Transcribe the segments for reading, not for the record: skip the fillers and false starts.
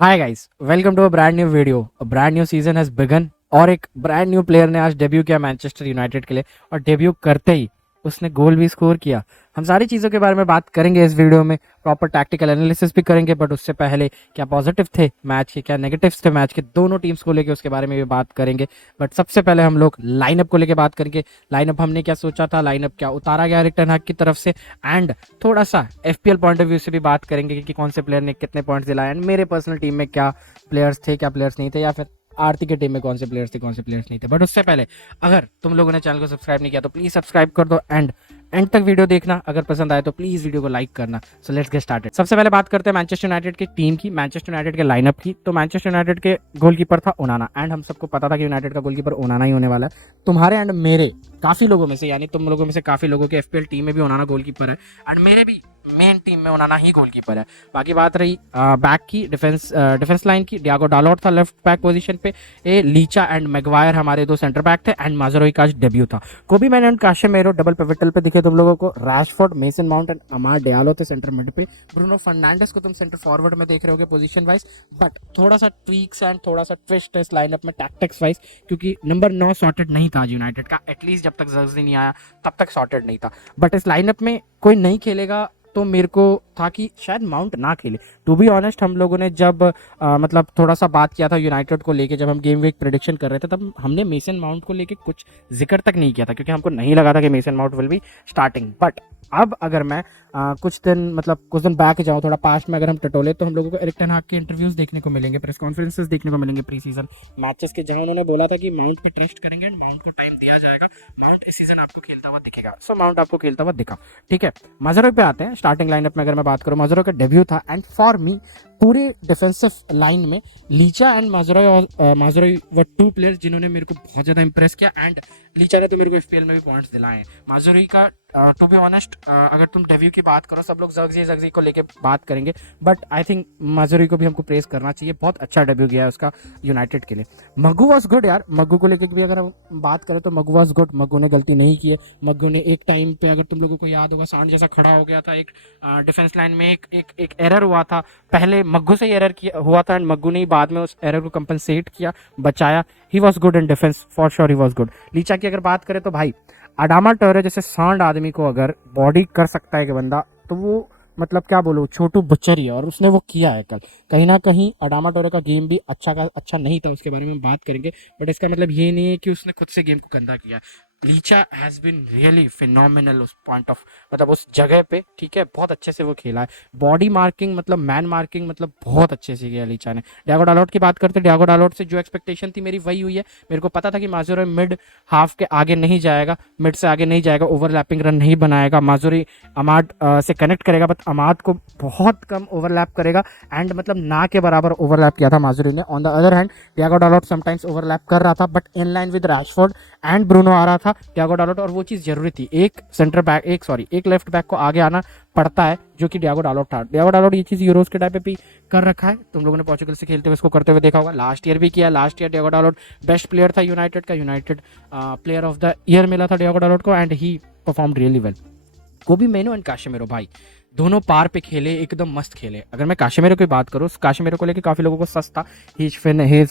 Hi guys, welcome to a brand new video. A brand new season has begun और एक brand new player ने आज debut किया Manchester United के लिए और डेब्यू करते ही उसने गोल भी स्कोर किया। हम सारी चीज़ों के बारे में बात करेंगे इस वीडियो में, प्रॉपर टैक्टिकल एनालिसिस भी करेंगे। बट उससे पहले क्या पॉजिटिव थे मैच के, क्या नेगेटिव्स थे मैच के, दोनों टीम्स को लेके उसके बारे में भी बात करेंगे। बट सबसे पहले हम लोग लाइनअप को लेके बात करेंगे। लाइनअप हमने क्या सोचा था, लाइनअप क्या उतारा गया एरिक टेन हाग की तरफ से, एंड थोड़ा सा एफपीएल पॉइंट ऑफ व्यू से भी बात करेंगे कि कौन से प्लेयर ने कितने पॉइंट्स दिलाए एंड मेरे पर्सनल टीम में क्या प्लेयर्स थे, क्या प्लेयर्स नहीं थे, या फिर आरती के टीम में कौन से प्लेयर्स थे, कौन से प्लेयर्स नहीं थे। बट उससे पहले अगर तुम लोगों ने चैनल को सब्सक्राइब नहीं किया तो प्लीज सब्सक्राइब कर दो एंड एंड तक वीडियो देखना। अगर पसंद आए तो प्लीज वीडियो को लाइक करना। So let's get started. सबसे पहले बात करते हैं मैनचेस्टर यूनाइटेड की टीम की, मैनचेस्टर यूनाइटेड के लाइनअप की। तो मैनचेस्टर यूनाइटेड के गोलकीपर था ओनाना, एंड हम सबको पता था कि यूनाइटेड का गोलकीपर ओनाना ही होने वाला है। तुम्हारे एंड मेरे काफी लोगों में से, यानी तुम लोगों में से काफी लोगों के एफपीएल टीम में भी ओनाना गोलकीपर है एंड मेरे भी मेन टीम में ओनाना ही गोलकीपर है। बाकी बात रही बैक की, डिफेंस लाइन की, डियागो डालोट था लेफ्ट बैक पोजीशन पे, ए लीचा एंड मैगवायर हमारे दो सेंटर बैक थे, एंड माजरोई का डेब्यू था। Kobbie Mainoo and Casemiro double pivotal पे दिखे तुम लोगों को। Rashford, Mason Mount and Amad Diallo थे सेंटर मिड पे। ब्रूनो फर्नांडिस को तुम सेंटर फॉरवर्ड में देख रहे होगे पोजीशन वाइज। बट थोड़ा सा ट्वीक्स एंड थोड़ा सा ट्विस्ट है इस लाइनअप में टैक्टिक्स वाइज, क्योंकि नंबर 9 सॉर्टेड नहीं था यूनाइटेड का, एटलीस्ट जब तक जर्सी नहीं आया तब तक सॉर्टेड नहीं था। बट इस लाइनअप में कोई नहीं खेलेगा तो मेरे को था कि शायद माउंट ना खेले। टू बी ऑनेस्ट, हम लोगों ने जब मतलब थोड़ा सा बात किया था यूनाइटेड को लेके, जब हम गेम वीक प्रेडिक्शन कर रहे थे, तब हमने मेसन माउंट को लेके कुछ जिक्र तक नहीं किया था, क्योंकि हमको नहीं लगा था कि mason mount will be starting. But अब अगर मैं कुछ दिन बैक जाऊँ, थोड़ा पास्ट में अगर हम टटोले, तो हम लोगों को एरिक टेन हाग के इंटरव्यूज देखने को मिलेंगे, प्रेस कॉन्फ्रेंसेस देखने को मिलेंगे प्री सीजन मैचेस के, जहां उन्होंने बोला था कि माउंट पे ट्रस्ट करेंगे एंड माउंट को टाइम दिया जाएगा। माउंट इस सीजन आपको खेलता हुआ दिखेगा। सो माउंट आपको खेलता हुआ दिखा, ठीक है। माजरो पे आते हैं। स्टार्टिंग लाइनअप में अगर मैं बात करूं, माजरो का डेब्यू था एंड फॉर मी पूरे डिफेंसिव लाइन में Licha and माजरोई were two players जिन्होंने मेरे को बहुत ज़्यादा इंप्रेस किया। एंड लीचा ने तो मेरे को एफपीएल में भी पॉइंट्स दिलाए। माजरोई का टू बी ऑनेस्ट, अगर तुम डेब्यू की बात करो, सब लोग जगजी को लेके बात करेंगे, बट आई थिंक माजरोई को भी हमको प्रेस करना चाहिए। बहुत अच्छा डेब्यू किया है उसका यूनाइटेड के लिए। मग्गू वॉज गुड यार। मग्गू को लेके भी अगर हम बात करें तो मग्गू वॉज गुड। मग्गू ने गलती नहीं की है। मग्गू ने एक टाइम पे, अगर तुम लोगों को याद होगा, सांड जैसा खड़ा हो गया था एक डिफेंस लाइन में, एक एरर हुआ था। पहले मग्गू से ही एरर हुआ था एंड मग्गू ने ही बाद में उस एरर को कंपनसेट किया, बचाया। He was good in defence, for sure he was good. Licha की अगर बात करें तो भाई, अडामा टोरे जैसे सांड आदमी को अगर बॉडी कर सकता है कि बंदा, तो वो मतलब क्या बोलूँ, छोटू बुच्चर ही है, और उसने वो किया है कल। कहीं ना कहीं अडामा टोरे का गेम भी अच्छा नहीं था, उसके बारे में हम बात करेंगे। बट इसका मतलब ये नहीं है कि उसने खुद से गेम को गंदा किया। Licha has been really phenomenal उस पॉइंट ऑफ, मतलब उस जगह पे, ठीक है। बहुत अच्छे से वो खेला है। बॉडी मार्किंग, मतलब मैन मार्किंग, मतलब बहुत अच्छे से किया लीचा ने। डियागो डालोट की बात करते, डियागो डालोट से जो एक्सपेक्टेशन थी मेरी वही हुई है। मेरे को पता था कि माजोरी मिड हाफ के आगे नहीं जाएगा, मिड से आगे नहीं जाएगा, ओवरलैपिंग रन नहीं बनाएगा। माजोरी अमाद से कनेक्ट करेगा, बट अमाद को बहुत कम ओवरलैप करेगा, एंड मतलब ना के बराबर ओवरलैप किया था माजोरी ने। On the other hand Diogo Dalot sometimes overlap कर रहा था, but in line with Rashford and Bruno आ रहा था डियागो डालोट, और वो चीज़ जरूरी थी। एक लेफ्ट बैक को आगे आना पड़ता है, जो कि डियागो डालोट था। डियागो डालोट ये चीज़ यूरोज के टाइम पे भी कर रखा है। तुम लोगों ने पोर्चुगल से खेलते हुए इसको करते हुए देखा होगा। लास्ट ईयर भी किया। Last year Diogo Dalot best player था यूनाइटेड का। United player of the year मिला था डियागो डालोट को, and he perform really well. Kobbie Mainoo and काशेमेरो भाई दोनों पार पे खेले, एकदम मस्त खेले। अगर मैं काशेमेरो की बात करूँ, काशेमेरो को लेके काफी लोगों को सस्ता, ही इज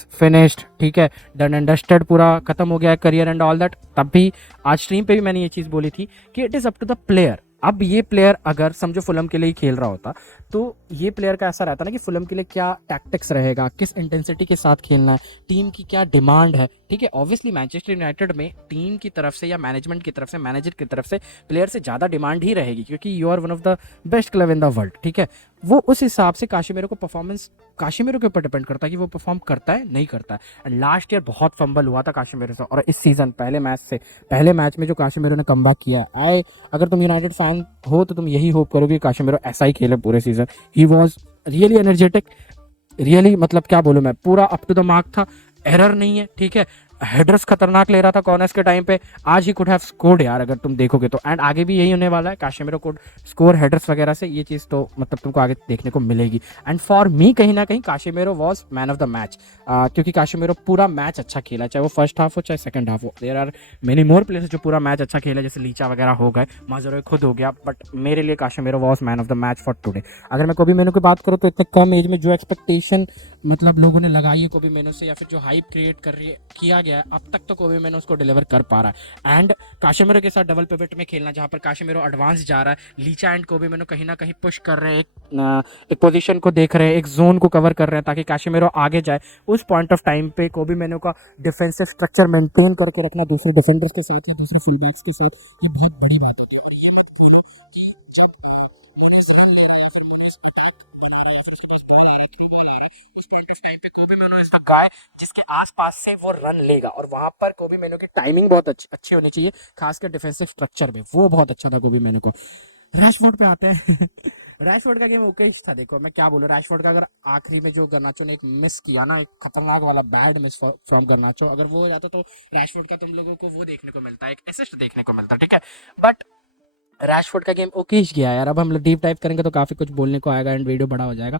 फिनिश्ड, ठीक है, डन एंड डस्टेड, पूरा खत्म हो गया है करियर एंड ऑल दैट। तब भी आज स्ट्रीम पे भी मैंने ये चीज बोली थी कि it is up to the player. अब ये प्लेयर अगर समझो फुलम के लिए ही खेल रहा होता, तो ये प्लेयर का ऐसा रहता ना कि फुलम के लिए क्या टैक्टिक्स रहेगा, किस इंटेंसिटी के साथ खेलना है, टीम की क्या डिमांड है, ठीक है। ऑब्वियसली मैनचेस्टर यूनाइटेड में टीम की तरफ से या मैनेजमेंट की तरफ से, मैनेजर की तरफ से प्लेयर से ज़्यादा डिमांड ही रहेगी, क्योंकि you are one of the best club in the world, ठीक है। वो उस हिसाब से काशेमेरो को परफॉर्मेंस काशेमेरो के ऊपर डिपेंड करता है कि वो परफॉर्म करता है नहीं करता है। एंड लास्ट ईयर बहुत फंबल हुआ था काशेमेरो से, और इस सीजन पहले मैच में जो काशेमेरो ने कमबैक किया है, अगर तुम यूनाइटेड फैन हो तो तुम यही होप करोगे काशेमेरो ऐसा ही खेले पूरे season. He was really energetic, really, मतलब क्या बोलूँ मैं, पूरा अप टू द मार्क था। एरर नहीं है, ठीक है। हेडर्स खतरनाक ले रहा था कॉर्नर्स के टाइम पे। आज ही कुड हैव स्कोर्ड यार, अगर तुम देखोगे तो। एंड आगे भी यही होने वाला है, काशेमेरो कुड स्कोर हेडर्स वगैरह से। ये चीज़ तो मतलब तुमको आगे देखने को मिलेगी। एंड फॉर मी कहीं ना कहीं Casemiro was man of the match, क्योंकि काशेमेरो पूरा मैच अच्छा खेला, चाहे वो फर्स्ट हाफ हो चाहे सेकंड हाफ हो। There are many more players जो पूरा मैच अच्छा खेला, जैसे लीचा वगैरह हो गए, माजरो खुद हो गया, बट मेरे लिए Casemiro was man of the match for today. अगर मैं कोबी मेनू की बात करूँ तो इतने कम एज में जो एक्सपेक्टेशन मतलब लोगों ने लगाई है कोबी मेनो से, या फिर जो हाइप क्रिएट कर रही है किया गया है, अब तक तो कोबी मेनो उसको डिलीवर कर पा रहा है। एंड काशेमिरो के साथ डबल पिवट में खेलना, जहाँ पर काशेमिरो एडवांस जा रहा है, लीचा एंड कोबी मेनो कहीं ना कहीं पुश कर रहे हैं, एक पोजीशन को देख रहे हैं, एक जोन को कवर कर रहे हैं ताकि काशेमिरो आगे जाए। उस पॉइंट ऑफ टाइम पे कोबी मेनो का डिफेंसिव स्ट्रक्चर मेंटेन करके रखना दूसरे डिफेंडर्स के साथ या दूसरे फुलबैक्स के साथ, ये बहुत बड़ी बात होती है। और ये मत बोलो कि जब मुनीस रन ले रहा है या फिर मुनीस अटैक बना रहा है या फिर उसके पास बॉल आ रहा है, थ्रू बॉल आ रहा है, उस पॉइंट ऑफ टाइम पे कोबी मेनो इज द गाय जिसके आसपास से वो रन लेगा। और वहां पर कोबी मेनो की टाइमिंग बहुत अच्छी होनी चाहिए, खासकर डिफेंसिव स्ट्रक्चर में, वो बहुत अच्छा था कोबी मेनो को। रैशफोर्ड पे आते हैं। रैशफोर्ड का गेम ओके ही था। देखो मैं क्या बोलूं, रैशफोर्ड का अगर आखिरी में जो गर्नाचो ने एक मिस किया ना, एक खतरनाक वाला बैड मिस फ्रॉम गर्नाचो, अगर वो हो जाता तो रैशफोर्ड का तुम लोगों को वो देखने को मिलता है, एक असिस्ट देखने को मिलता, ठीक है। बट रैशफोर्ड का गेम ओकेश गया यार। अब हम लोग डीप टाइप करेंगे तो काफ़ी कुछ बोलने को आएगा एंड वीडियो बड़ा हो जाएगा।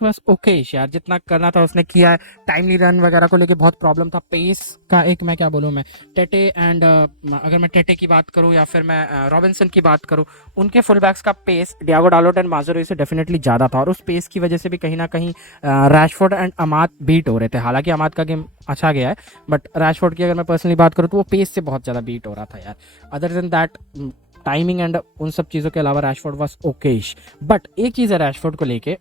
बस ओकेश यार, जितना करना था उसने किया है। टाइमली रन वगैरह को लेके बहुत प्रॉब्लम था, पेस का एक मैं क्या बोलूँ, मैं टेटे एंड अगर मैं टेटे की बात करूँ या फिर मैं रॉबिन्सन की बात करूँ, उनके फुल बैक्स का पेस डियागो डालोट एंड माजुरोई से डेफिनेटली ज़्यादा था। और उस पेस की वजह से भी कहीं ना कहीं रैशफोर्ड एंड अमाद बीट हो रहे थे। हालांकि अमाद का गेम अच्छा गया है, बट रैशफोर्ड की अगर मैं पर्सनली बात करूँ तो वो पेस से बहुत ज़्यादा बीट हो रहा था यार। Other than that, timing and उन सब चीज़ों के अलावा रैशफोर्ड वाज ओकेश। बट एक चीज़ है रैशफोर्ड को लेके,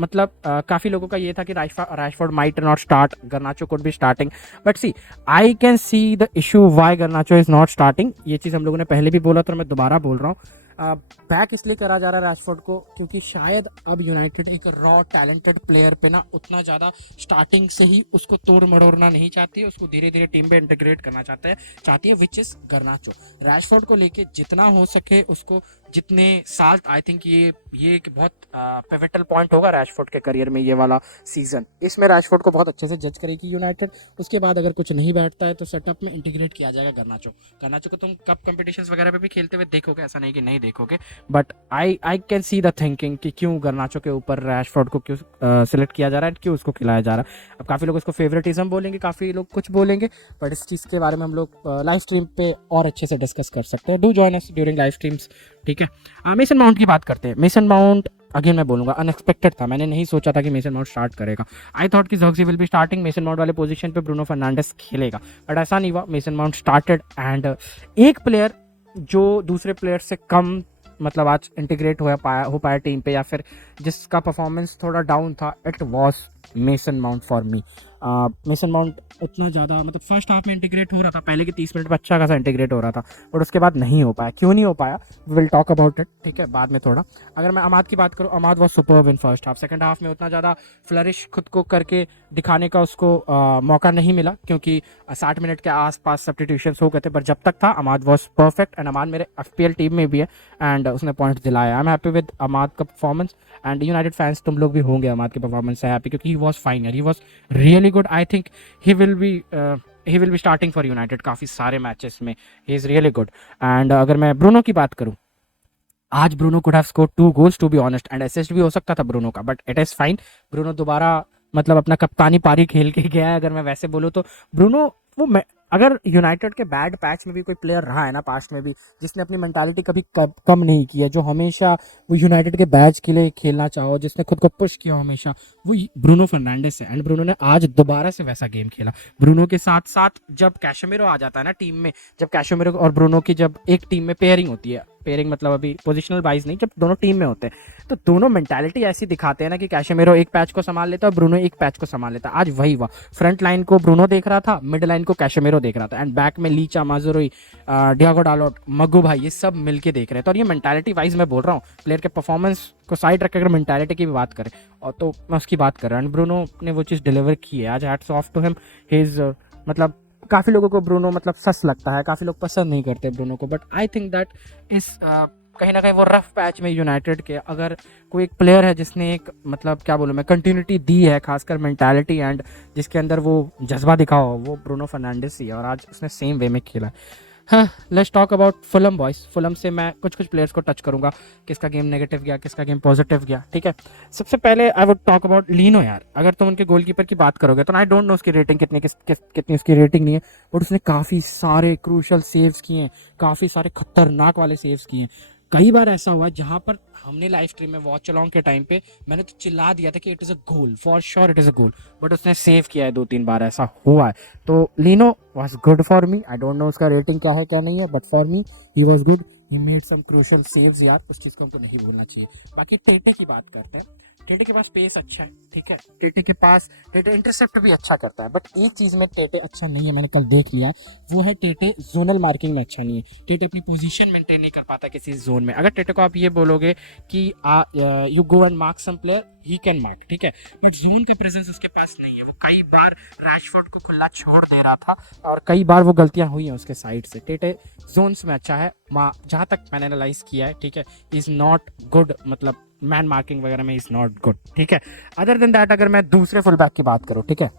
मतलब काफ़ी लोगों का ये था कि Rashford might not start, Garnacho could be starting. But see, I can see the issue why Garnacho is not starting. ये चीज़ हम लोगों ने पहले भी बोला था और मैं दोबारा बोल रहा हूँ। बैक इसलिए करा जा रहा है रैशफोर्ड को क्योंकि शायद अब यूनाइटेड एक रॉ टैलेंटेड प्लेयर पे ना उतना ज़्यादा स्टार्टिंग से ही उसको तोड़ मड़ोड़ना नहीं चाहती है, उसको धीरे धीरे टीम पे इंटीग्रेट करना चाहती है विच इज़ गर्नाचो। रैशफोर्ड को लेके जितना हो सके उसको, जितने साल, आई थिंक ये एक बहुत पिवटल पॉइंट होगा रैशफोर्ड के करियर में ये वाला सीजन। इसमें रैशफोर्ड को बहुत अच्छे से जज करेगी यूनाइटेड। उसके बाद अगर कुछ नहीं बैठता है तो सेटअप में इंटीग्रेट किया जाएगा गर्नाचो को तुम कप कंपटीशंस वगैरह पे भी खेलते हुए देखोगे, ऐसा नहीं कि नहीं देखोगे। But I can see the thinking कि क्यों गर्नाचो के ऊपर रैशफोर्ड को क्यों सिलेक्ट किया जा रहा है, क्यों उसको खिलाया जा रहा है। अब काफ़ी लोग उसको फेवरेटिज्म बोलेंगे, काफ़ी लोग कुछ बोलेंगे, बट इस चीज़ के बारे में हम लोग लाइव स्ट्रीम पे और अच्छे से डिस्कस कर सकते हैं। Do join us during live streams, ठीक है। मेसन माउंट की बात करते हैं। मेसन माउंट अगेन मैं बोलूंगा अनएक्सपेक्टेड था। मैंने नहीं सोचा था कि मेसन माउंट स्टार्ट करेगा। आई थॉट कि Zirkzee will be starting, Mason Mount वाले पोजीशन पे ब्रूनो फर्नांडिस खेलेगा, बट ऐसा नहीं हुआ। मेसन माउंट स्टार्टेड एंड एक प्लेयर जो दूसरे प्लेयर से कम मतलब आज इंटीग्रेट हो पाया टीम पे, या फिर जिसका परफॉर्मेंस थोड़ा डाउन था, it was mason mount for me. Mason mount उतना ज़्यादा मतलब फर्स्ट हाफ में इंटीग्रेट हो रहा था, पहले के 30 मिनट में अच्छा खासा इंटीग्रेट हो रहा था, बट उसके बाद नहीं हो पाया। क्यों नहीं हो पाया, विल टॉक अबाउट इट, ठीक है, बाद में थोड़ा। अगर मैं अमाद की बात करूँ, Amad was superb in first half. Second half में उतना ज़्यादा फ्लरिश खुद को करके दिखाने का उसको मौका नहीं मिला क्योंकि 60 मिनट के आसपास सब्स्टिट्यूशंस हो गए थे। पर जब तक था अमाद वॉज परफेक्ट एंड अमाद मेरे FPL टीम में भी है एंड उसने पॉइंट्स दिलाया। आई एम हैप्पी विद अमाद का परफॉर्मेंस एंड यूनाइटेड फैंस तुम लोग भी होंगे अमाद के परफॉर्मेंस से हैप्पी क्योंकि ही वॉज फाइन यार, he was really good. I think he will be starting for United काफ़ी सारे मैचेस में। He is really good. And अगर मैं ब्रूनो की बात करूँ, आज Bruno could have scored 2 goals to be honest, and assist भी हो सकता था ब्रूनो का, but it is fine. Bruno दोबारा मतलब अपना कप्तानी पारी खेल के गया है। अगर मैं वैसे बोलूँ तो ब्रूनो अगर यूनाइटेड के बैड पैच में भी कोई प्लेयर रहा है ना पास्ट में भी जिसने अपनी मेंटालिटी कभी कम नहीं की है, जो हमेशा वो यूनाइटेड के बैच के लिए खेलना चाहो, जिसने खुद को पुश किया हमेशा, वो ब्रूनो फर्नांडिस है। एंड ब्रूनो ने आज दोबारा से वैसा गेम खेला। ब्रूनो के साथ साथ जब कैशमेरो आ जाता है ना टीम में, जब कैशमेरो और ब्रूनो की जब एक टीम में पेयरिंग होती है, पेयरिंग मतलब अभी पोजिशनल वाइज नहीं, जब दोनों टीम में होते हैं तो दोनों मेंटालिटी ऐसी दिखाते हैं ना कि कैशमेरो एक पैच को संभाल लेता है और ब्रूनो एक पैच को संभाल लेता है। आज वही हुआ, फ्रंट लाइन को ब्रूनो देख रहा था, मिड लाइन को कैशमेरो देख रहा था, एंड बैक में लीचा, माजुरोई, डियागो डालोट, मग्गू भाई, ये सब मिलके देख रहे थे। और ये मेंटालिटी वाइज मैं बोल रहा हूँ, प्लेयर के परफॉर्मेंस को साइड रख के अगर मेंटालिटी की भी बात करें और तो मैं उसकी बात कर रहा हूँ। एंड ब्रूनो ने वो चीज़ डिलीवर की है आज। Hats off to him. His मतलब काफ़ी लोगों को ब्रूनो मतलब सस लगता है, काफ़ी लोग पसंद नहीं करते ब्रूनो को, बट आई थिंक दैट इस कहीं ना कहीं वो रफ पैच में यूनाइटेड के अगर कोई एक प्लेयर है जिसने एक मतलब क्या बोलूँ मैं कंटिन्यूटी दी है, खासकर मेंटालिटी एंड जिसके अंदर वो जज्बा दिखा हो, वो ब्रूनो फर्नांडिस ही है। और आज उसने सेम वे में खेला। हाँ, let's talk about Fulham boys. Fulham से मैं कुछ प्लेयर्स को टच करूंगा, किसका गेम नेगेटिव गया, किसका गेम पॉजिटिव गया, ठीक है। सबसे पहले आई वुड टॉक अबाउट लीनो यार। अगर तुम उनके गोलकीपर की बात करोगे तो आई डोंट नो उसकी रेटिंग कितनी उसकी रेटिंग नहीं है, बट उसने काफ़ी सारे क्रूशल सेव्स किए हैं, काफ़ी सारे खतरनाक वाले सेव्स किए हैं। कई बार ऐसा हुआ जहाँ पर हमने लाइव स्ट्रीम में वॉच अलॉन्ग के टाइम पे मैंने तो चिल्ला दिया था कि it is a goal, for sure it is a goal, but उसने सेव किया है 2-3 बार, ऐसा हुआ है। तो Leno was good for me, I don't know उसका रेटिंग क्या है क्या नहीं है, but for me he was good, he made some crucial saves यार, उस चीज़ को हमको नहीं भूलना चाहिए। बाकी टेटे की बात करते हैं, टेटे के पास पेस अच्छा है, ठीक है, टेटे के पास, टेटे इंटरसेप्ट भी अच्छा करता है, बट एक चीज़ में टेटे अच्छा नहीं है, मैंने कल देख लिया, वो है टेटे जोनल मार्किंग में अच्छा नहीं है। टेटे अपनी पोजीशन मेंटेन नहीं कर पाता किसी जोन में। अगर टेटे को आप ये बोलोगे कि you go and mark some player, he can mark, ठीक है, बट जोन का प्रेजेंस उसके पास नहीं है। वो कई बार रैशफोर्ड को खुला छोड़ दे रहा था और कई बार वो गलतियां हुई हैं उसके साइड से। टेटे जोन्स में अच्छा है, जहाँ तक मैंने एनालाइज किया है, ठीक है, इज़ नॉट गुड, मतलब मैन मार्किंग वगैरह में इज़ नॉट गुड, ठीक है। अदर देन दैट अगर मैं दूसरे फुल बैक की बात करूँ, ठीक है,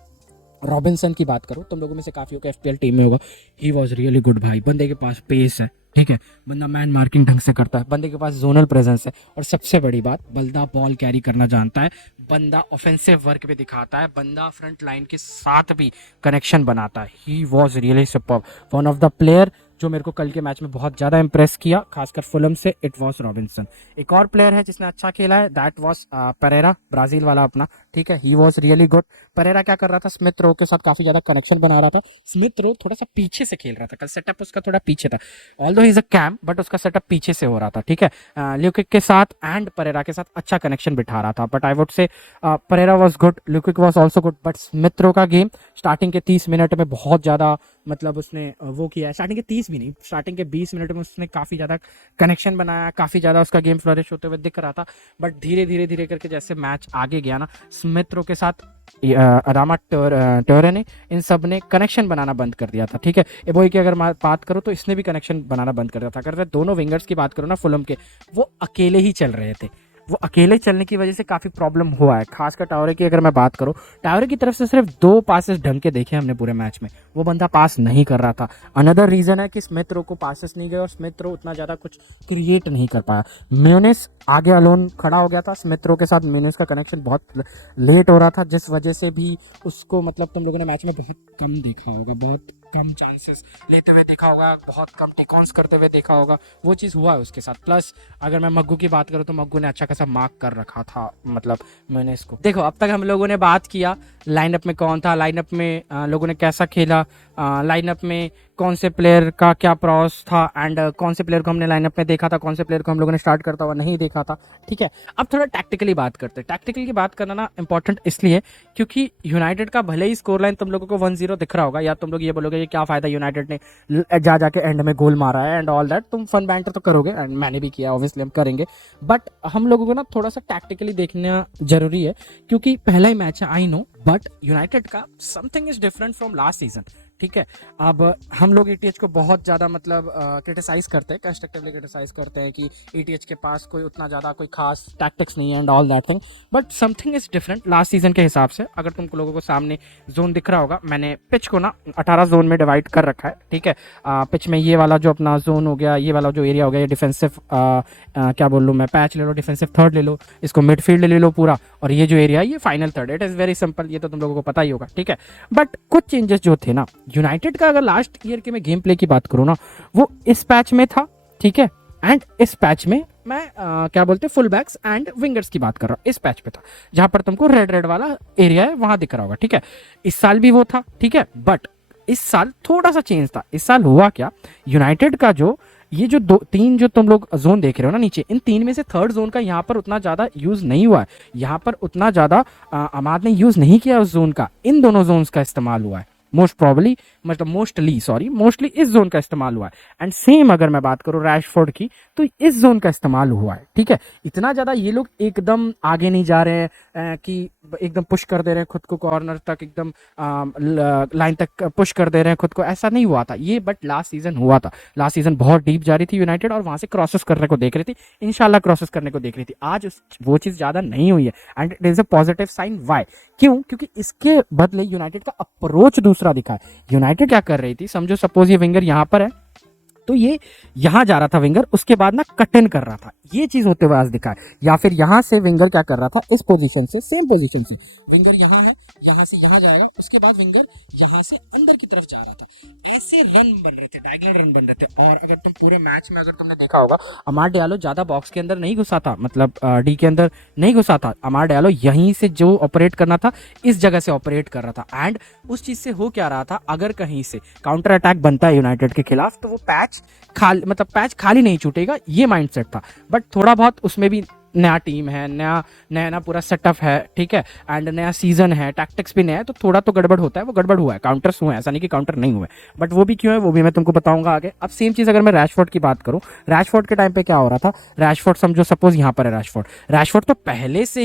रॉबिन्सन की बात करूँ, तुम लोगों में से काफ़ी को एफपीएल टीम में होगा, ही वॉज रियली गुड भाई। बंदे के पास पेस है, ठीक है, बंदा मैन मार्किंग ढंग से करता है, बंदे के पास जोनल प्रेजेंस है, और सबसे बड़ी बात, बंदा बॉल कैरी करना जानता है, बंदा ऑफेंसिव वर्क भी दिखाता है, बंदा फ्रंट लाइन के साथ भी कनेक्शन बनाता है। He was really superb, one of the player जो मेरे को कल के मैच में बहुत ज़्यादा इंप्रेस किया, खासकर फुलम से, इट वॉज रॉबिन्सन। एक और प्लेयर है जिसने अच्छा खेला है, दैट वॉज परेरा, ब्राज़ील वाला अपना, ठीक है, he was really good. Pereira क्या कर रहा था, स्मिथ रो के साथ काफ़ी ज़्यादा कनेक्शन बना रहा था। स्मिथ रो थोड़ा सा पीछे से खेल रहा था, कल सेटअप उसका थोड़ा पीछे था, although he is a calm, but उसका सेटअप पीछे से हो रहा था, ठीक है, ल्यूकिक के साथ एंड परेरा के साथ अच्छा कनेक्शन बिठा रहा था। But I would say Pereira was good, Lukic was also good, but Smith Rowe का गेम स्टार्टिंग के 30 मिनट में बहुत ज़्यादा, मतलब उसने वो किया है, स्टार्टिंग के 30 भी नहीं, स्टार्टिंग के 20 मिनट में उसने काफ़ी ज़्यादा कनेक्शन बनाया, काफ़ी ज़्यादा उसका गेम फ्लरिश होते हुए दिख रहा था। बट धीरे धीरे धीरे करके जैसे मैच आगे गया ना, स्मिथ रो के साथ अदामा टोरे ने, इन सब ने कनेक्शन बनाना बंद कर दिया था, ठीक है। एबोई की अगर बात करो तो इसने भी कनेक्शन बनाना बंद कर दिया था। अगर दोनों विंगर्स की बात करो ना फुलम के, वो अकेले ही चल रहे थे, वो अकेले चलने की वजह से काफ़ी प्रॉब्लम हुआ है। खासकर टावरे की अगर मैं बात करूँ, टावरे की तरफ से सिर्फ 2 पासेस ढंग के देखे हमने पूरे मैच में, वो बंदा पास नहीं कर रहा था। अनदर रीज़न है कि स्मिथ रो को पासेस नहीं गए और स्मिथ रो उतना ज़्यादा कुछ क्रिएट नहीं कर पाया। म्यूनिस आगे अलोन खड़ा हो गया था, स्मिथ रो के साथ म्यूनिस का कनेक्शन बहुत लेट हो रहा था, जिस वजह से भी उसको, मतलब तुम लोगों ने मैच में बहुत कम देखा होगा, बहुत कम चांसेस लेते हुए देखा होगा, बहुत कम टेकॉन्स करते हुए देखा होगा, वो चीज़ हुआ है उसके साथ। प्लस अगर मैं मग्गू की बात करूँ तो मग्गू ने अच्छा खासा मार्क कर रखा था, मतलब मैंने इसको देखो। अब तक हम लोगों ने बात किया लाइनअप में कौन था, लाइनअप में लोगों ने कैसा खेला, लाइनअप में कौन से प्लेयर का क्या प्रॉस था, एंड कौन से प्लेयर को हमने लाइनअप में देखा था, कौन से प्लेयर को हम लोगों ने स्टार्ट करता हुआ नहीं देखा था, ठीक है। अब थोड़ा टैक्टिकली बात करते हैं। टैक्टिकली की बात करना ना इंपॉर्टेंट इसलिए क्योंकि यूनाइटेड का भले ही स्कोर लाइन तुम लोगों को 1-0 दिख रहा होगा, या तुम लोग ये बोलोगे क्या फ़ायदा, यूनाइटेड ने जा जाके एंड में गोल मारा है एंड ऑल दैट, तुम फन बैंटर तो करोगे, एंड मैंने भी किया, ऑब्वियसली हम करेंगे, बट हम लोगों को ना थोड़ा सा टैक्टिकली देखना जरूरी है, क्योंकि पहला ही मैच है, आई नो, बट यूनाइटेड का something is different from last season, ठीक है। अब हम लोग ईटीएच को बहुत ज़्यादा, मतलब क्रिटिसाइज करते हैं, कंस्ट्रक्टिवली क्रिटिसाइज करते हैं कि ईटीएच के पास कोई उतना ज़्यादा कोई खास टैक्टिक्स नहीं है and all that thing, but something is different last season के हिसाब से। अगर तुम लोगों को सामने जोन दिख रहा होगा, मैंने पिच को ना 18 जोन में डिवाइड कर रखा है, ठीक है। पिच में ये वाला जो अपना जोन हो गया, ये वाला जो एरिया हो गया, ये डिफेंसिव क्या बोल लूँ मैं, पैच ले लो, डिफेंसिव थर्ड ले लो, इसको मिडफील्ड ले लो पूरा, और ये जो एरिया है ये final third. It is very simple, ये तो तुम लोगों को पता ही होगा, ठीक है। बट कुछ चेंजेस जो थे ना यूनाइटेड का, अगर लास्ट ईयर के मैं गेम प्ले की बात करूँ ना, वो इस पैच में था, ठीक है, एंड इस पैच में मैं क्या बोलते हैं, फुल बैक्स एंड विंगर्स की बात कर रहा हूँ, इस पैच पे था जहां पर तुमको रेड रेड वाला एरिया है वहां दिख रहा होगा, ठीक है। इस साल भी वो था, ठीक है, बट इस साल थोड़ा सा चेंज था। इस साल हुआ क्या, यूनाइटेड का जो ये जो 2-3 जो तुम लोग जोन देख रहे हो ना नीचे, इन 3 में से थर्ड जोन का यहाँ पर उतना ज़्यादा यूज़ नहीं हुआ है, यहाँ पर उतना ज़्यादा अमाद ने यूज़ नहीं किया उस जोन का, इन दोनों जोन्स का इस्तेमाल हुआ है, मोस्टली इस जोन का इस्तेमाल हुआ है। एंड सेम अगर मैं बात करूँ रैशफोर्ड की, तो इस जोन का इस्तेमाल हुआ है, ठीक है। इतना ज़्यादा ये लोग एकदम आगे नहीं जा रहे हैं कि एकदम पुश कर दे रहे हैं खुद को कॉर्नर तक, एकदम लाइन तक पुश कर दे रहे हैं खुद को, ऐसा नहीं हुआ था ये, बट लास्ट सीजन हुआ था। लास्ट सीजन बहुत डीप जा रही थी यूनाइटेड और वहाँ से क्रॉसेस करने को देख रही थी, इंशाल्लाह क्रॉसेस करने को देख रही थी। आज वो चीज़ ज़्यादा नहीं हुई है, and it is a positive sign. Why? क्यों? क्योंकि इसके बदले यूनाइटेड का अप्रोच दूसरा दिखा है। यूनाइटेड क्या कर रही थी, समझो सपोज ये विंगर यहाँ पर है, तो ये यहाँ जा रहा था विंगर, उसके बाद ना कट इन कर रहा था, ये चीज होते हुए आज दिखा है। या फिर यहाँ से विंगर क्या कर रहा था, इस पोजीशन से, सेम पोजीशन से विंगर यहाँ है, यहाँ से यहाँ जाएगा, उसके बाद विंगर यहाँ से अंदर की तरफ जा रहा था। ऐसे रन बन रहे थे, डायगोनल रन बन रहे थे। और अगर तुम पूरे मैच में अगर तुमने देखा होगा, अमाड डियालो ज्यादा बॉक्स के अंदर नहीं घुसा था, मतलब डी के अंदर नहीं घुसा था। अमाड डियालो यहीं से जो ऑपरेट करना था इस जगह से ऑपरेट कर रहा था। एंड उस चीज से हो क्या रहा था, अगर कहीं से काउंटर अटैक बनता है यूनाइटेड के खिलाफ तो वो पैच खाली, मतलब पैच खाली नहीं छूटेगा, ये माइंडसेट था। बट थोड़ा बहुत उसमें भी नया टीम है, नया नया ना पूरा सेटअप है, ठीक है, एंड नया सीजन है, टैक्टिक्स भी नया है, तो थोड़ा तो गड़बड़ होता है। वो गड़बड़ हुआ है, काउंटर्स हुए हैं, ऐसा नहीं कि काउंटर नहीं हुए, बट वो भी क्यों है वो भी मैं तुमको बताऊंगा आगे। अब सेम चीज अगर मैं रैशफोर्ड की बात करूं, रैशफोर्ड के टाइम पे क्या हो रहा था, रैशफोर्ड समझो सपोज यहाँ पर है रैशफोर्ड तो पहले से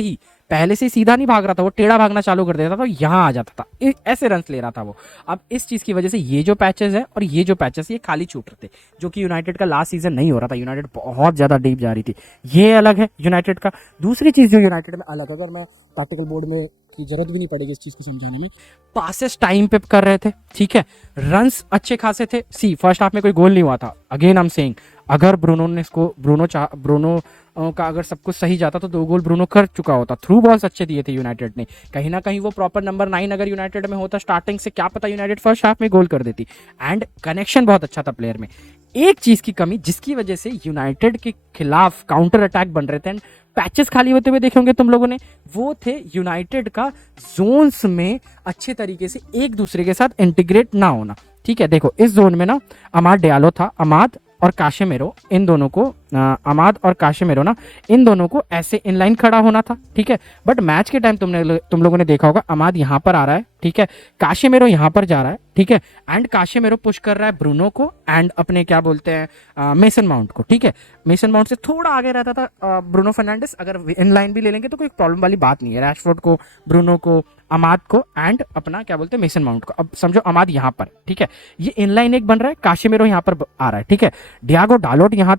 ही सीधा नहीं भाग रहा था, वो टेढ़ा भागना चालू कर देता था, तो यहाँ आ जाता था, ऐसे रन ले रहा था वो। अब इस चीज की वजह से ये जो पैचेस है और ये जो पैचेस ये खाली छूट रहे थे, जो कि यूनाइटेड का लास्ट सीजन नहीं हो रहा था, यूनाइटेड बहुत ज्यादा डीप जा रही थी, ये अलग है यूनाइटेड का। दूसरी चीज जो यूनाइटेड में अलग, अगर मैं प्रैक्टिकल बोर्ड में की जरूरत भी नहीं पड़ेगी इस चीज को समझाने में, पासेस टाइम पे कर रहे थे, ठीक है, रन्स अच्छे खासे थे। सी फर्स्ट हाफ में कोई गोल नहीं हुआ था, अगेन आई एम सेइंग, अगर ब्रूनो का अगर सब कुछ सही जाता तो 2 गोल ब्रूनो कर चुका होता। थ्रू बॉल्स अच्छे दिए थे यूनाइटेड ने, कहीं ना कहीं वो प्रॉपर नंबर 9 अगर यूनाइटेड में होता स्टार्टिंग से, क्या पता यूनाइटेड फर्स्ट हाफ में गोल कर देती। एंड कनेक्शन बहुत अच्छा था प्लेयर में। एक चीज की कमी जिसकी वजह से यूनाइटेड के खिलाफ काउंटर अटैक बन रहे थे, पैचेस खाली होते हुए देखे होंगे तुम लोगों ने, वो थे यूनाइटेड का जोन्स में अच्छे तरीके से एक दूसरे के साथ इंटीग्रेट ना होना। ठीक है, देखो इस जोन में ना अमाद डियालो था, अमाद और काशेमेरो, इन दोनों को अमाद और काशेमेरो ना, इन दोनों को ऐसे इनलाइन खड़ा होना था, ठीक है। बट मैच के टाइम तुम लोगों ने देखा होगा, अमाद यहाँ पर आ रहा है, ठीक है, काशेमेरो यहाँ पर जा रहा है, ठीक है, एंड काशेमेरो पुश कर रहा है ब्रूनो को एंड अपने क्या बोलते हैं मेसन माउंट को, ठीक है। मेसन माउंट से थोड़ा आगे रहता था ब्रूनो फर्नांडिस, अगर इनलाइन भी ले लेंगे तो कोई प्रॉब्लम वाली बात नहीं है। रैशफोर्ड को, ब्रूनो को, अमाद को एंड अपना क्या बोलते हैं मेसन माउंट को। अब समझो अमाद यहाँ पर, ठीक है, ये इनलाइन एक बन रहा है, काशेमेरो यहाँ पर आ रहा है, ठीक है, डियागो डालोट यहाँ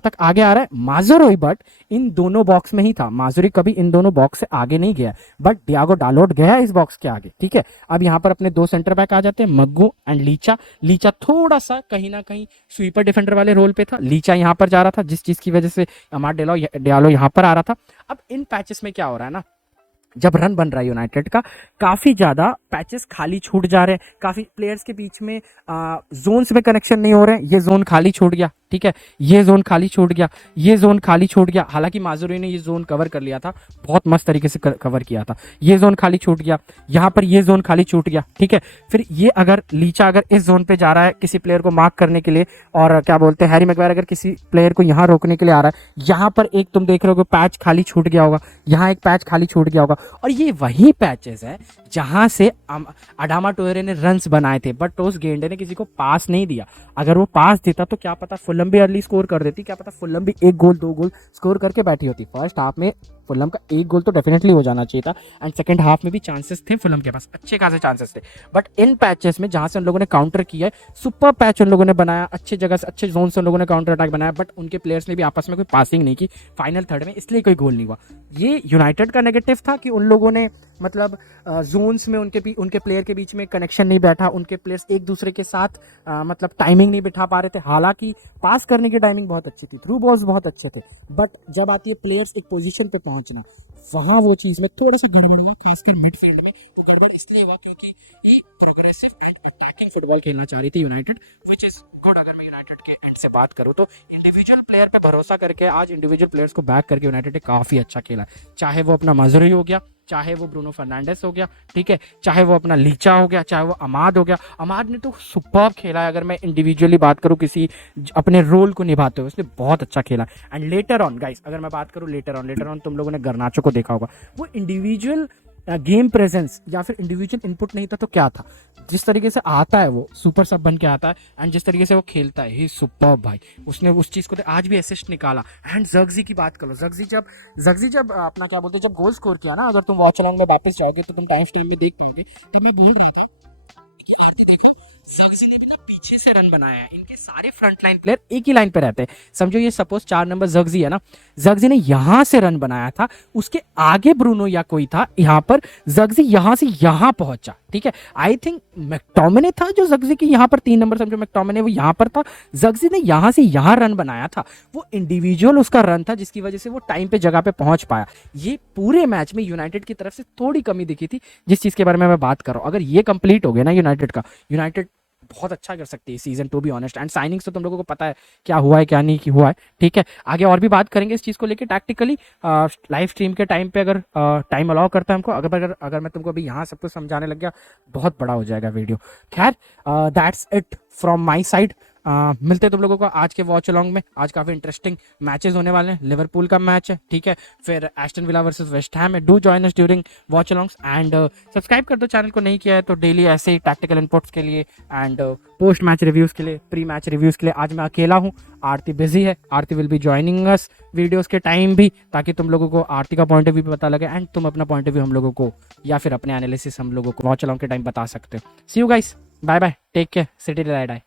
तक आगे आ रहा है, माजुरोई बट इन दोनों बॉक्स में ही था, माजुरी कभी इन दोनों बॉक्स से आगे नहीं गया, बट डियागो डालोट गया इस बॉक्स के आगे, ठीक है। अब यहाँ पर अपने 2 सेंटर बैक आ जाते हैं, मग्गू एंड लीचा थोड़ा सा कहीं ना कहीं स्वीपर डिफेंडर वाले रोल पे था, लीचा यहाँ पर जा रहा था, जिस चीज की वजह से अमाद डियालो यहाँ पर आ रहा था। अब इन पैचेस में क्या हो रहा है ना, जब रन बन रहा है यूनाइटेड का, काफी ज्यादा पैचेस खाली छूट जा रहे हैं, काफी प्लेयर्स के बीच में जोन्स में कनेक्शन नहीं हो रहे हैं, ये जोन खाली छूट गया, ठीक है, ये जोन खाली छूट गया, ये जोन खाली छूट गया, हालांकि माजुरी ने ये जोन कवर कर लिया था, बहुत मस्त तरीके से कवर किया था, ये जोन खाली छूट गया, यहाँ पर ये जोन खाली छूट गया, ठीक है। फिर ये अगर लीचा अगर इस जोन पे जा रहा है किसी प्लेयर को मार्क करने के लिए, और क्या बोलते हैं हैरी मैग्वायर अगर किसी प्लेयर को यहाँ रोकने के लिए आ रहा है, यहाँ पर एक तुम देख रहे हो पैच खाली छूट गया होगा, यहाँ एक पैच खाली छूट गया होगा, और ये वही पैचेस है जहां से अडामा टोरे ने रन्स बनाए थे, बट उस गेंडे ने किसी को पास नहीं दिया। अगर वो पास देता तो क्या पता फुलम भी अर्ली स्कोर कर देती, क्या पता फुलम भी 1 गोल 2 गोल स्कोर करके बैठी होती। फर्स्ट हाफ में फुलम का 1 गोल तो डेफिनेटली हो जाना चाहिए था, एंड सेकंड हाफ में भी चांसेस थे फुलम के पास, अच्छे खासे चांसेस थे। बट इन पैचेस में जहां से उन लोगों ने काउंटर किया है, सुपर पैच उन लोगों ने बनाया, अच्छे जगह से अच्छे जोन से उन लोगों ने काउंटर अटैक बनाया, बट उनके प्लेयर्स ने भी आपस में कोई पासिंग नहीं की फाइनल थर्ड में, इसलिए कोई गोल नहीं हुआ। ये यूनाइटेड का नेगेटिव था कि उन लोगों ने मतलब जोन्स में उनके प्लेयर के बीच में कनेक्शन नहीं बैठा, उनके प्लेयर्स एक दूसरे के साथ मतलब टाइमिंग नहीं बिठा पा रहे थे। हालांकि पास करने की टाइमिंग बहुत अच्छी थी, थ्रू बॉल्स बहुत अच्छे थे, बट जब आती है प्लेयर्स एक पोजीशन पे पहुंचना, वहां वो चीज में थोड़ा सा गड़बड़ हुआ, खासकर मिडफील्ड में। वो गड़बड़ इसलिए हुआ क्योंकि ये प्रोग्रेसिव एंड अटैकिंग फुटबॉल खेलना चाह रही थी यूनाइटेड, व्हिच इज गुड। अगर मैं यूनाइटेड के एंड से बात करूं तो इंडिविजुअल प्लेयर पे भरोसा करके आज इंडिविजुअल प्लेयर्स को बैक करके यूनाइटेड ने काफी अच्छा खेला, चाहे वो अपना माजुरी हो गया, चाहे वो ब्रूनो फर्नांडिस हो गया, ठीक है, चाहे वो अपना लीचा हो गया, चाहे वो अमाद हो गया। अमाद ने तो सुपर्ब खेला है, अगर मैं इंडिविजुअली बात करूं किसी अपने रोल को निभाते हुए, उसने बहुत अच्छा खेला। एंड लेटर ऑन गाइस, अगर मैं बात करूं लेटर ऑन तुम लोगों ने गर्नाचो को देखा होगा, वो इंडिविजुअल गेम प्रेजेंस या फिर इंडिविजुअल इनपुट नहीं था तो क्या था, जिस तरीके से आता है वो सुपर सब बन के आता है, एंड जिस तरीके से वो खेलता है ही सुपर्ब भाई, उसने उस चीज को आज भी असिस्ट निकाला। एंड जग्जी की बात करो, जग्जी जब अपना क्या बोलते हैं जब गोल स्कोर किया ना, अगर तुम वॉच अलॉन्ग में वापस जाओगे तो तुम टाइम स्ट्रीम में देख पाओगे, तो मैं बोल रहा था कि आरती देखो जग्जी ने भी ना पीछे से रन बनाया है। इनके सारे फ्रंट लाइन प्लेयर एक ही लाइन पे रहते हैं। समझो ये सपोज 4 नंबर जग्जी है ना, जग्जी ने यहां से रन बनाया था, उसके आगे ब्रूनो या कोई था, यहां पर जग्जी यहां से यहां पहुंचा। ठीक है, आई थिंक मैकटोमिने था जो जग्जी की यहां पर 3 नंबर, समझो मैकटोमिने वो यहां पर था, जग्जी ने यहां से यहां रन बनाया था। वो इंडिविजुअल उसका रन था जिसकी वजह से वो टाइम पे जगह पे पहुंच पाया। ये पूरे मैच में यूनाइटेड की तरफ से थोड़ी कमी दिखी थी, जिस चीज के बारे में मैं बात कर रहा हूं। अगर ये कंप्लीट हो गया ना यूनाइटेड का, यूनाइटेड बहुत अच्छा कर सकती है season, to be honest. And signings तो तुम लोगों को पता है क्या हुआ है क्या नहीं की हुआ है। ठीक है, आगे और भी बात करेंगे इस चीज को लेके टैक्टिकली लाइव स्ट्रीम के टाइम पे, अगर टाइम अलाउ करता है हमको। अगर मैं तुमको अभी यहाँ सब कुछ समझाने लग गया बहुत बड़ा हो जाएगा वीडियो। खैर, that's it from my side. मिलते हैं तुम लोगों को आज के वॉच अलोंग में। आज काफी इंटरेस्टिंग मैचेस होने वाले हैं। लिवरपूल का मैच है, ठीक है, फिर Aston Villa versus West Ham है। Do join us during watch alongs and subscribe कर दो चैनल को, नहीं किया है तो डेली ऐसे ही टैक्टिकल इनपुट्स के लिए एंड पोस्ट मैच रिव्यूज के लिए, प्री मैच रिव्यूज के लिए। आज मैं अकेला हूँ, आरती बिजी है, Aarti will be joining us videos के टाइम भी, ताकि तुम लोगों को आरती का पॉइंट ऑफ व्यू भी पता लगे एंड तुम अपना पॉइंट ऑफ व्यू हम लोगों को या फिर अपने एनालिसिस हम लोगों को वॉच अलोंग के टाइम बता सकते हो। See you guys, bye bye, take care, city light I.